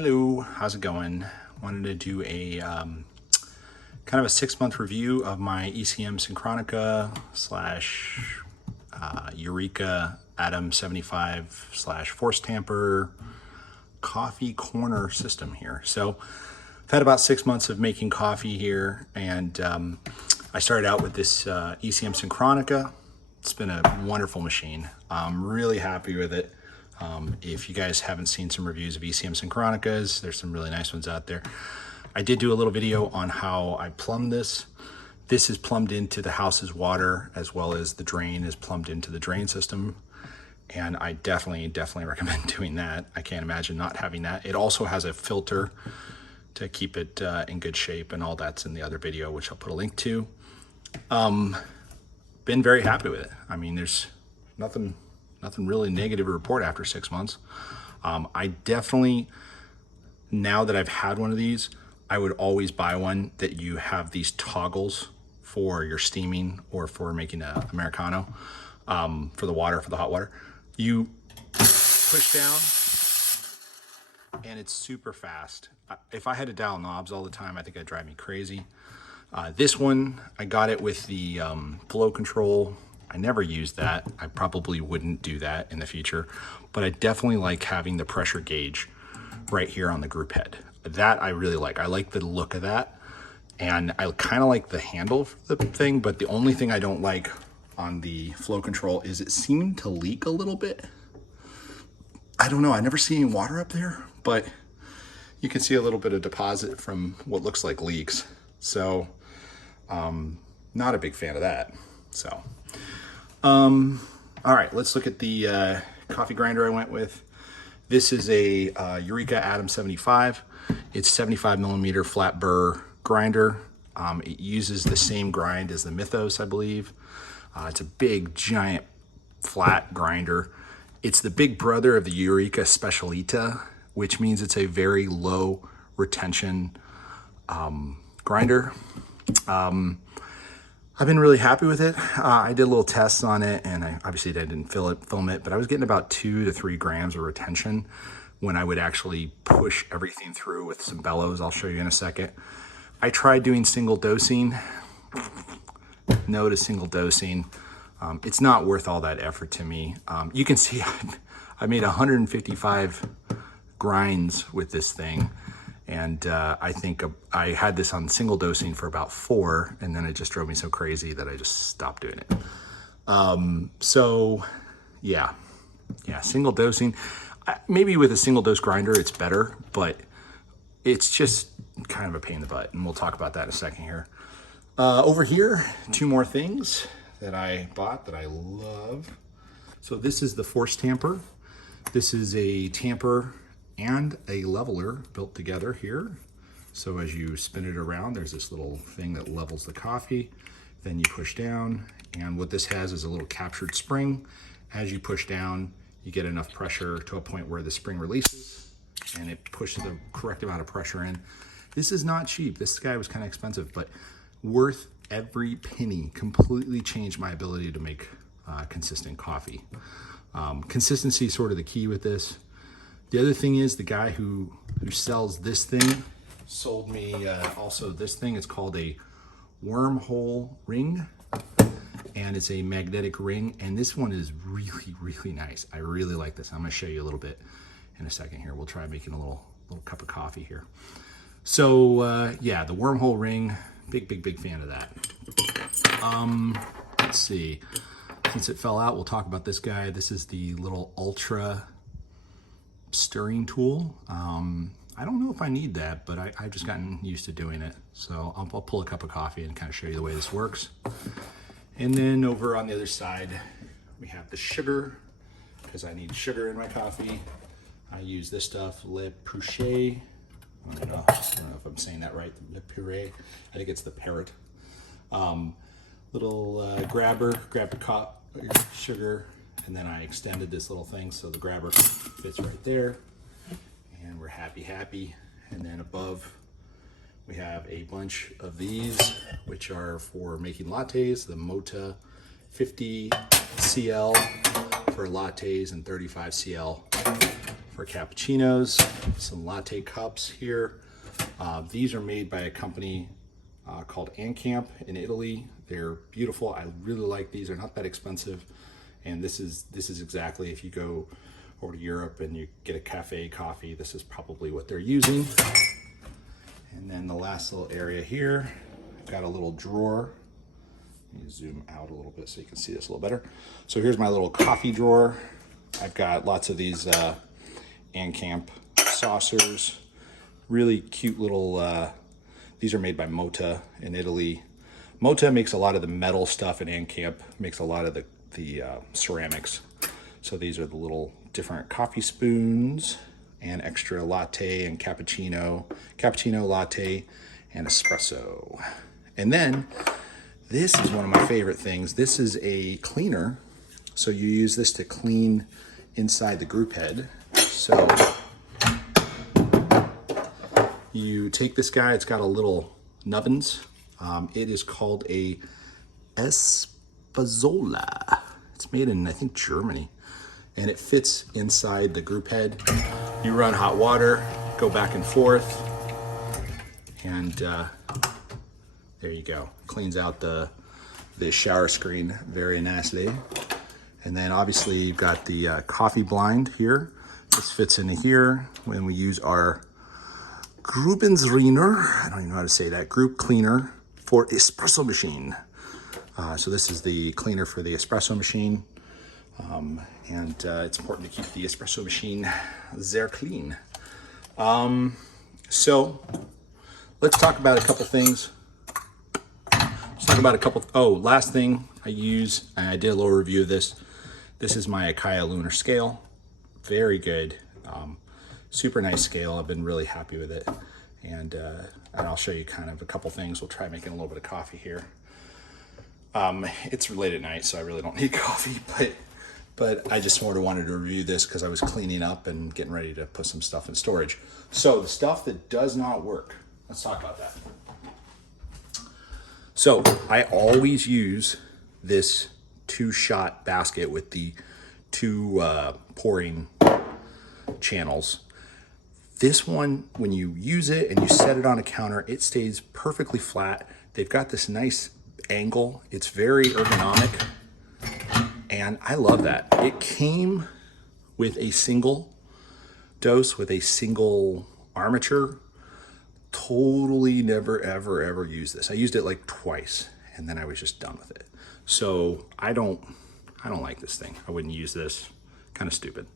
Hello, how's it going? Wanted to do a kind of a 6-month review of my ECM Synchronika slash Eureka Atom 75 slash Force Tamper coffee corner system here. So I've had about 6 months of making coffee here, and I started out with this ECM Synchronika. It's been a wonderful machine. I'm really happy with it. If you guys haven't seen some reviews of ECM Synchronikas, there's some really nice ones out there. I did do a little video on how I plumbed this. This is plumbed into the house's water, as well as the drain is plumbed into the drain system. And I definitely recommend doing that. I can't imagine not having that. It also has a filter to keep it in good shape, and all that's in the other video, which I'll put a link to. Been very happy with it. I mean, there's nothing really negative to report after 6 months. I definitely, now that I've had one of these, I would always buy one that you have these toggles for your steaming or for making an Americano, for the water, for the hot water. You push down and it's super fast. If I had to dial knobs all the time, I think that'd drive me crazy. This one, I got it with the flow control. I never used that. I probably wouldn't do that in the future, but I definitely like having the pressure gauge right here on the group head. That I really like. I like the look of that, and I kind of like the handle for the thing, but the only thing I don't like on the flow control is it seemed to leak a little bit. I don't know, I never see any water up there, but you can see a little bit of deposit from what looks like leaks. So, not a big fan of that, so. All right, let's look at the coffee grinder I went with. This is a Eureka Atom 75. It's 75 millimeter flat burr grinder. It uses the same grind as the Mythos, I believe. It's a big, giant, flat grinder. It's the big brother of the Eureka Specialita, which means it's a very low retention grinder. I've been really happy with it. I did a little tests on it, and obviously I didn't film it, but I was getting about 2 to 3 grams of retention when I would actually push everything through with some bellows. I'll show you in a second. I tried doing single dosing. No to single dosing. It's not worth all that effort to me. You can see I made 155 grinds with this thing. And I think I had this on single dosing for about 4, and then it just drove me so crazy that I just stopped doing it. So yeah, single dosing. Maybe with a single dose grinder, it's better, but it's just kind of a pain in the butt, and we'll talk about that in a second here. Over here, 2 more things that I bought that I love. So this is the Force Tamper. This is a tamper and a leveler built together here. So as you spin it around, there's this little thing that levels the coffee. Then you push down, and what this has is a little captured spring. As you push down, you get enough pressure to a point where the spring releases, and it pushes the correct amount of pressure in. This is not cheap. This guy was kind of expensive, but worth every penny. Completely changed my ability to make consistent coffee. Consistency is sort of the key with this. The other thing is the guy who sells this thing sold me also this thing. It's called a Wormhole Ring, and it's a magnetic ring, and this one is really nice. I really like this. I'm gonna show you a little bit in a second here. We'll try making a little cup of coffee here. So yeah, the Wormhole Ring, big fan of that. Let's see, since it fell out, we'll talk about this guy. This is the little Ultra stirring tool. I don't know if I need that, but I've just gotten used to doing it. So I'll pull a cup of coffee and kind of show you the way this works. And then over on the other side, we have the sugar, because I need sugar in my coffee. I use this stuff, Le Purée. I don't know if I'm saying that right, Le Purée. I think it's the parrot. Little grabber, grab your sugar, and then I extended this little thing so the grabber fits right there, and we're happy. And then above we have a bunch of these, which are for making lattes, the Mota 50 CL for lattes and 35 CL for cappuccinos, some latte cups here. These are made by a company called Ancamp in Italy. They're beautiful. I really like these. They're not that expensive. And this is exactly, if you go over to Europe and you get a cafe coffee, this is probably what they're using. And then the last little area here, I've got a little drawer. Let me zoom out a little bit so you can see this a little better. So here's my little coffee drawer. I've got lots of these Ancamp saucers. Really cute little, these are made by Mota in Italy. Mota makes a lot of the metal stuff, and Ancamp makes a lot of the ceramics. So these are the little different coffee spoons, and extra latte and cappuccino, latte, and espresso. And then this is one of my favorite things. This is a cleaner. So you use this to clean inside the group head. So you take this guy, it's got a little nubbins. It is called a Spazzola. It's made in, I think, Germany. And it fits inside the group head. You run hot water, go back and forth, and there you go. Cleans out the shower screen very nicely. And then obviously you've got the coffee blind here. This fits into here when we use our Grubensreiner, I don't even know how to say that, group cleaner for espresso machine. So this is the cleaner for the espresso machine. And it's important to keep the espresso machine sehr clean. So let's talk about a couple things. Let's talk about a couple, last thing I use, and I did a little review of this. This is my Akaya Lunar Scale. Very good. Super nice scale. I've been really happy with it. And I'll show you kind of a couple things. We'll try making a little bit of coffee here. It's late at night, so I really don't need coffee, but I just wanted to review this because I was cleaning up and getting ready to put some stuff in storage. So the stuff that does not work, let's talk about that. So I always use this 2-shot basket with the 2 pouring channels. This one, when you use it and you set it on a counter, it stays perfectly flat. They've got this nice angle. It's very ergonomic, and I love that. It came with a single dose with a single armature. Totally never, ever, ever used this. I used it like twice, and then I was just done with it. So I don't like this thing. I wouldn't use this. Kind of stupid.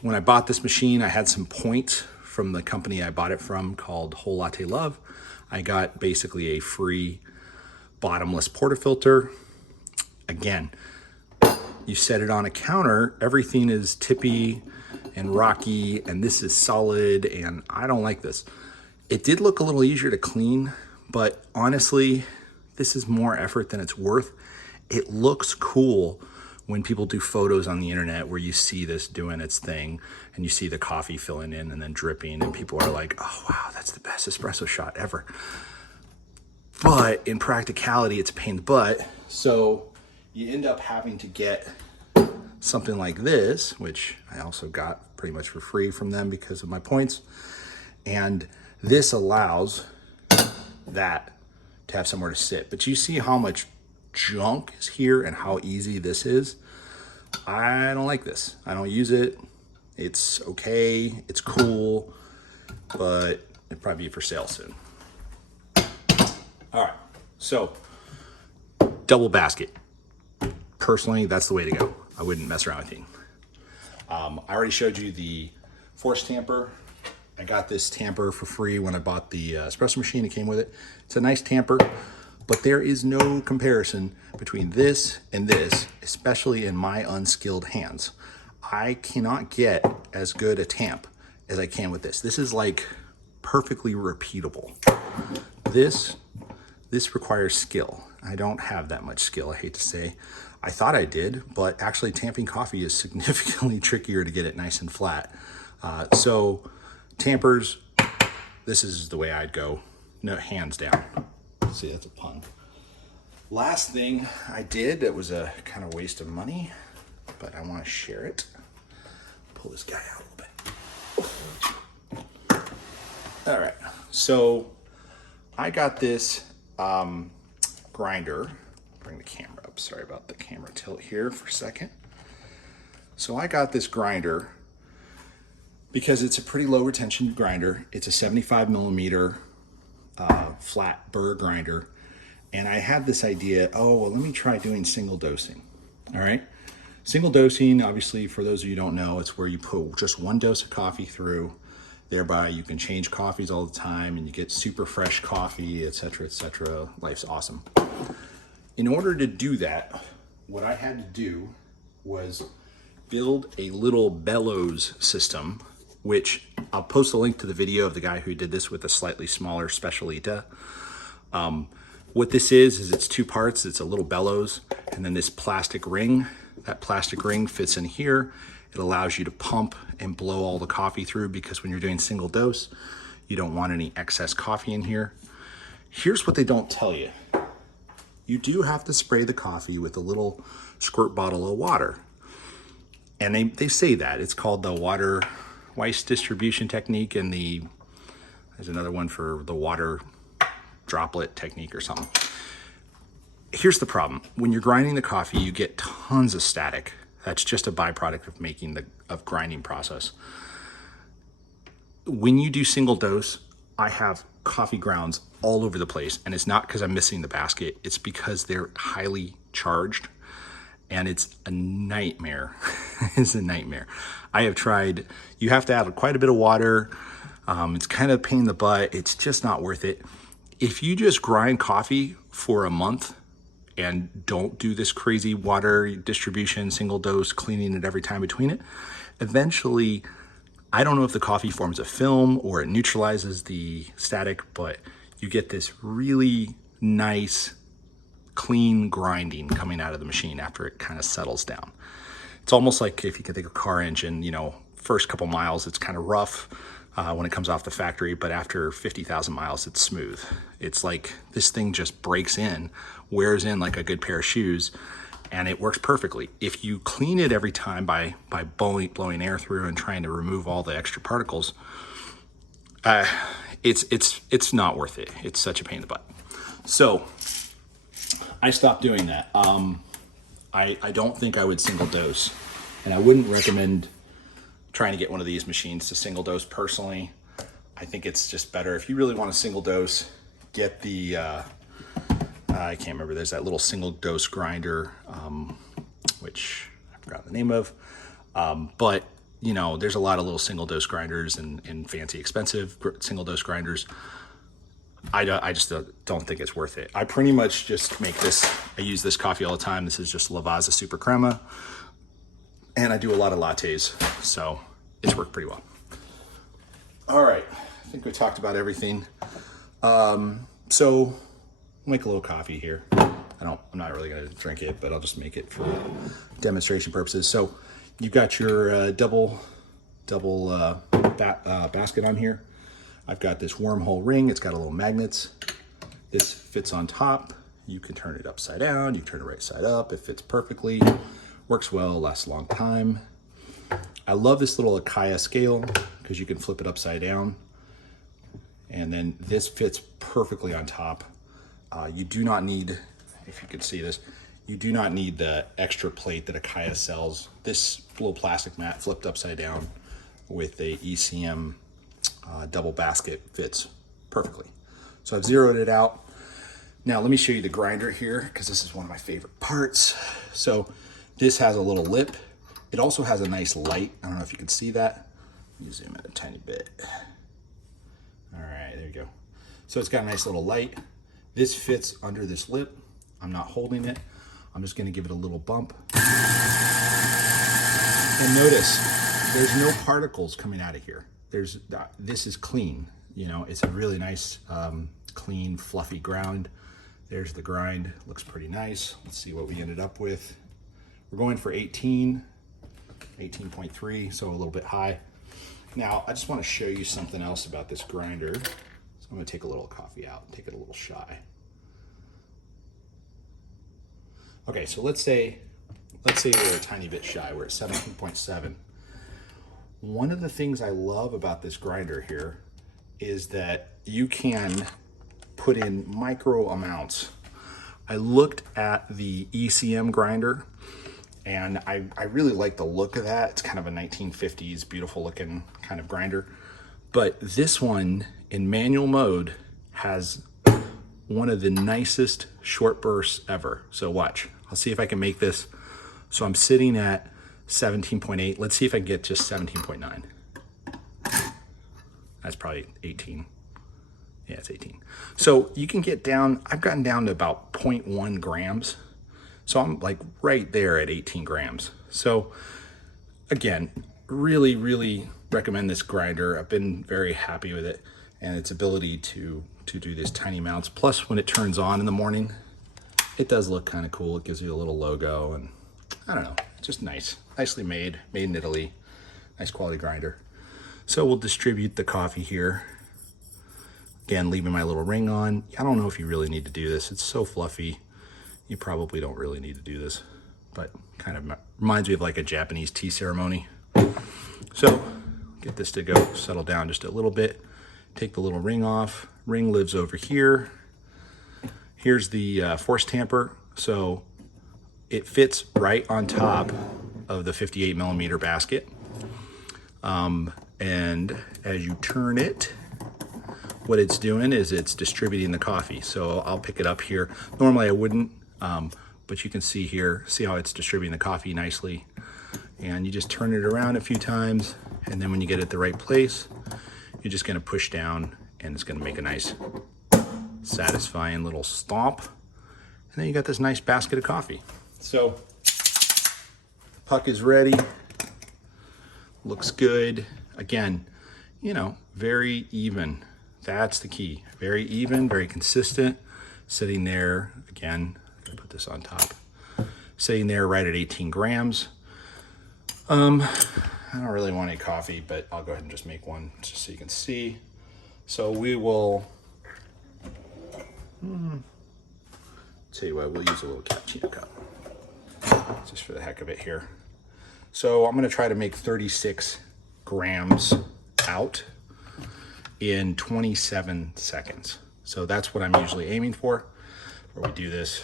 When I bought this machine, I had some points from the company I bought it from called Whole Latte Love. I got basically a free bottomless portafilter. Again, you set it on a counter, everything is tippy and rocky, and this is solid, and I don't like this. It did look a little easier to clean, but honestly, this is more effort than it's worth. It looks cool when people do photos on the internet where you see this doing its thing and you see the coffee filling in and then dripping, and people are like, oh wow, that's the best espresso shot ever. But in practicality, it's a pain in the butt. So you end up having to get something like this, which I also got pretty much for free from them because of my points. And this allows that to have somewhere to sit. But you see how much junk is here and how easy this is. I don't like this. I don't use it. It's okay, it's cool, but it'll probably be for sale soon. All right, so double basket. Personally, that's the way to go. I wouldn't mess around with it. I already showed you the Force Tamper. I got this tamper for free when I bought the espresso machine. It came with it. It's a nice tamper, but there is no comparison between this and this, especially in my unskilled hands. I cannot get as good a tamp as I can with this. This is like perfectly repeatable. This requires skill. I don't have that much skill, I hate to say. I thought I did, but actually tamping coffee is significantly trickier to get it nice and flat. So tampers, this is the way I'd go. No, hands down. See, that's a pun. Last thing I did that was a kind of waste of money, but I want to share it. pull this guy out a little bit. All right, so I got this grinder. Bring the camera up. Sorry about the camera tilt here for a second. So I got this grinder because it's a pretty low retention grinder. It's a 75 millimeter flat burr grinder. And I had this idea, oh, well, let me try doing single dosing. All right. Single dosing, obviously, for those of you who don't know, it's where you put just one dose of coffee through. Thereby, you can change coffees all the time and you get super fresh coffee, et cetera, et cetera. Life's awesome. In order to do that, what I had to do was build a little bellows system, which I'll post a link to the video of the guy who did this with a slightly smaller Specialita. What this is it's two parts. It's a little bellows and then this plastic ring. That plastic ring fits in here. It allows you to pump and blow all the coffee through because when you're doing single dose, you don't want any excess coffee in here. Here's what they don't tell you. You do have to spray the coffee with a little squirt bottle of water. And they say that. It's called the water Weiss distribution technique, and there's another one for the water droplet technique or something. Here's the problem. When you're grinding the coffee, you get tons of static. That's just a byproduct of making of grinding process. When you do single dose, I have coffee grounds all over the place, and it's not because I'm missing the basket. It's because they're highly charged, and it's a nightmare. It's a nightmare. I have tried. You have to add quite a bit of water. It's kind of a pain in the butt. It's just not worth it. If you just grind coffee for a month and don't do this crazy water distribution, single dose, cleaning it every time between it, eventually, I don't know if the coffee forms a film or it neutralizes the static, but you get this really nice, clean grinding coming out of the machine after it kind of settles down. It's almost like if you can think of a car engine, first couple miles, it's kind of rough when it comes off the factory, but after 50,000 miles, it's smooth. It's like this thing just breaks in, wears in like a good pair of shoes, and it works perfectly. If you clean it every time by blowing air through and trying to remove all the extra particles, it's not worth it. It's such a pain in the butt. So I stopped doing that. I don't think I would single dose, and I wouldn't recommend trying to get one of these machines to single dose personally. I think it's just better if you really want a single dose, get the I can't remember, there's that little single dose grinder, which I forgot the name of, but there's a lot of little single dose grinders and fancy expensive single dose grinders. I just don't think it's worth it. I pretty much just make this, I use this coffee all the time. This is just Lavazza Super Crema, and I do a lot of lattes, so it's worked pretty well. All right, I think we talked about everything. So I'll make a little coffee here. I'm not really gonna drink it, but I'll just make it for demonstration purposes. So you've got your double basket on here. I've got this Wormhole Ring. It's got a little magnets. This fits on top. You can turn it upside down. You can turn it right side up. It fits perfectly. Works well, lasts a long time. I love this little Akaya scale because you can flip it upside down. And then this fits perfectly on top. You do not need, if you can see this, you do not need the extra plate that Akaya sells. This little plastic mat flipped upside down with a ECM double basket fits perfectly. So I've zeroed it out. Now let me show you the grinder here because this is one of my favorite parts. So this has a little lip. It also has a nice light. I don't know if you can see that. Let me zoom in a tiny bit. All right, there you go. So it's got a nice little light. This fits under this lip. I'm not holding it. I'm just gonna give it a little bump. And notice, there's no particles coming out of here. This is clean. It's a really nice, clean, fluffy ground. There's the grind, looks pretty nice. Let's see what we ended up with. We're going for 18.3, so a little bit high. Now, I just want to show you something else about this grinder. So I'm gonna take a little coffee out, take it a little shy. Okay, so let's say we're a tiny bit shy. We're at 17.7. One of the things I love about this grinder here is that you can put in micro amounts. I looked at the ECM grinder and I really like the look of that. It's kind of a 1950s, beautiful looking kind of grinder. But this one in manual mode has one of the nicest short bursts ever. So watch, I'll see if I can make this. So I'm sitting at 17.8. Let's see if I can get just 17.9. That's probably 18. Yeah, it's 18. So you can get down, I've gotten down to about 0.1 grams. So I'm like right there at 18 grams. So again, really, really recommend this grinder. I've been very happy with it and its ability to do these tiny amounts. Plus when it turns on in the morning, it does look kind of cool. It gives you a little logo and I don't know, just nice, nicely made in Italy, nice quality grinder. So we'll distribute the coffee here. Again, leaving my little ring on. I don't know if you really need to do this. It's so fluffy. You probably don't really need to do this, but kind of reminds me of like a Japanese tea ceremony. So get this to go settle down just a little bit. Take the little ring off. Ring lives over here. Here's the Force Tamper. So it fits right on top of the 58 millimeter basket. And as you turn it, what it's doing is it's distributing the coffee. So I'll pick it up here. Normally I wouldn't, but you can see here, see how it's distributing the coffee nicely. And you just turn it around a few times. And then when you get it the right place, you're just gonna push down and it's gonna make a nice, satisfying little stomp. And then you got this nice basket of coffee. So puck is ready, looks good. Again, you know, very even. That's the key. Very even, very consistent. Sitting there, again, I'm gonna put this on top. Sitting there right at 18 grams. I don't really want any coffee, but I'll go ahead and just make one just so you can see. So we will, tell you what, we'll use a little cappuccino cup. Just for the heck of it here. So I'm gonna try to make 36 grams out in 27 seconds. So that's what I'm usually aiming for. Where we do this,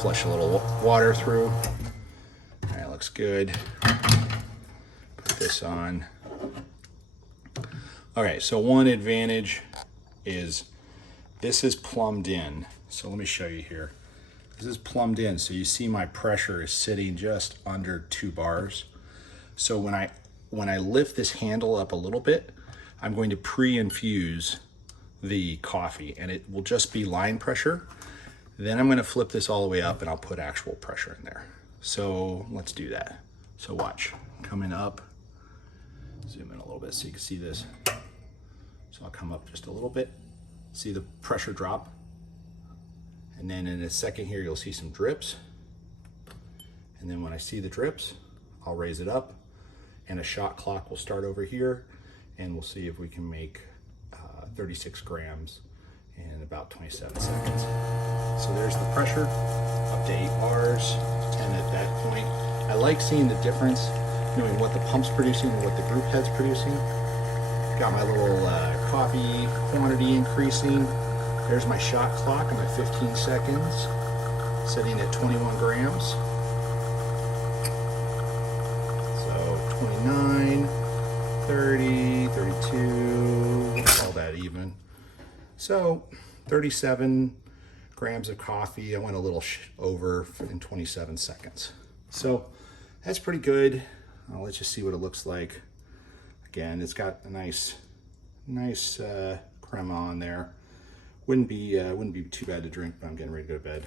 flush a little water through. All right, looks good. Put this on. Okay, so one advantage is this is plumbed in. So let me show you here. This is plumbed in, so you see my pressure is sitting just under 2 bars. So when I lift this handle up a little bit, I'm going to pre-infuse the coffee and it will just be line pressure. Then I'm gonna flip this all the way up and I'll put actual pressure in there. So let's do that. So watch, coming up, zoom in a little bit so you can see this. So I'll come up just a little bit, see the pressure drop. And then in a second here, you'll see some drips. And then when I see the drips, I'll raise it up and a shot clock will start over here and we'll see if we can make 36 grams in about 27 seconds. So there's the pressure, up to 8 bars, 10 at that point. I like seeing the difference, knowing what the pump's producing and what the group head's producing. Got my little coffee quantity increasing. There's my shot clock and my 15 seconds, sitting at 21 grams. So 29, 30, 32, all that even. So 37 grams of coffee. I went a little over in 27 seconds. So that's pretty good. Let's just see what it looks like. Again, it's got a nice crema on there. Wouldn't be too bad to drink, but I'm getting ready to go to bed.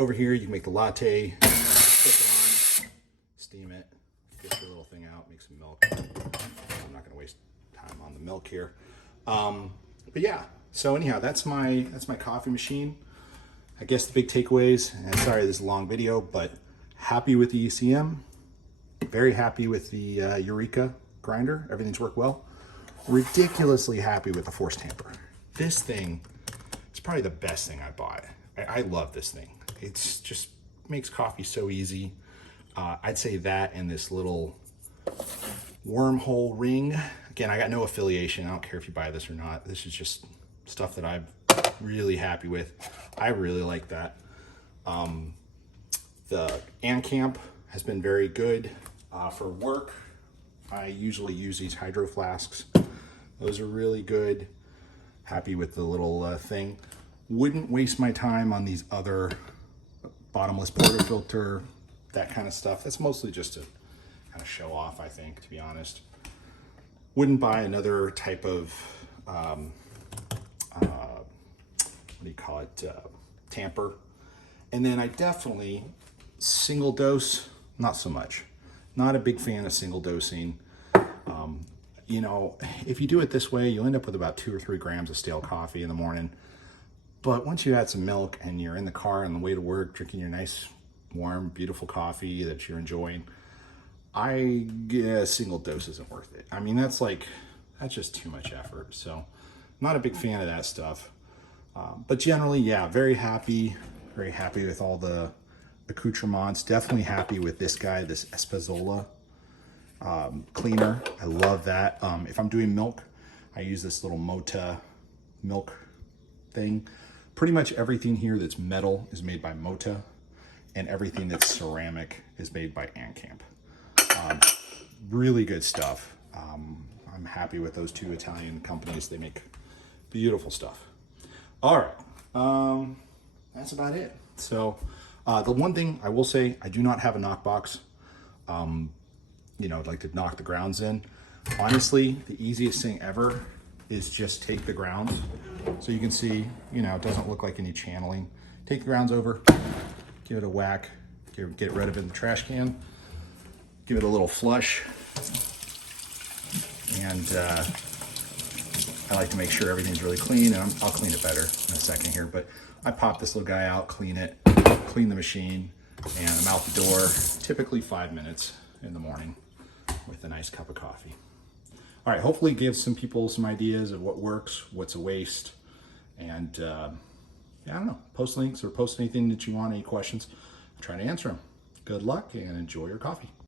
Over here, you can make the latte, put it on, steam it, get your little thing out, make some milk. I'm not gonna waste time on the milk here. But yeah, so anyhow, that's my coffee machine. I guess the big takeaways, and sorry this is a long video, but happy with the ECM, very happy with the Eureka grinder, everything's worked well. Ridiculously happy with the Force Tamper. This thing is probably the best thing I bought. I love this thing. It's just makes coffee so easy. I'd say that and this little Wormhole Ring. Again, I got no affiliation. I don't care if you buy this or not. This is just stuff that I'm really happy with. I really like that. The ANCamp has been very good for work. I usually use these hydro flasks. Those are really good. Happy with the little thing. Wouldn't waste my time on these other bottomless portafilter, that kind of stuff. That's mostly just to kind of show off, I think, to be honest. Wouldn't buy another type of, what do you call it, tamper. And then I definitely, single dose, not so much. Not a big fan of single dosing. You know, if you do it this way, you'll end up with about 2 or 3 grams of stale coffee in the morning. But once you add some milk and you're in the car on the way to work, drinking your nice, warm, beautiful coffee that you're enjoying, I guess single dose isn't worth it. I mean, that's just too much effort. So not a big fan of that stuff. But generally, yeah, very happy with all the accoutrements. Definitely happy with this guy, this Espezola cleaner. I love that. If I'm doing milk, I use this little Mota milk thing. Pretty much everything here that's metal is made by Mota, and everything that's ceramic is made by ANCamp. Really good stuff. I'm happy with those 2 Italian companies. They make beautiful stuff. All right, that's about it. So the one thing I will say, I do not have a knock box. You know, I'd like to knock the grounds in. Honestly, the easiest thing ever is just take the grounds. So you can see, you know, it doesn't look like any channeling. Take the grounds over, give it a whack, get rid of it in the trash can, give it a little flush. And I like to make sure everything's really clean, and I'll clean it better in a second here, but I pop this little guy out, clean it, clean the machine, and I'm out the door, typically 5 minutes in the morning with a nice cup of coffee. All right, hopefully it gives some people some ideas of what works, what's a waste, and yeah, I don't know, post links or post anything that you want, any questions, I'll try to answer them. Good luck and enjoy your coffee.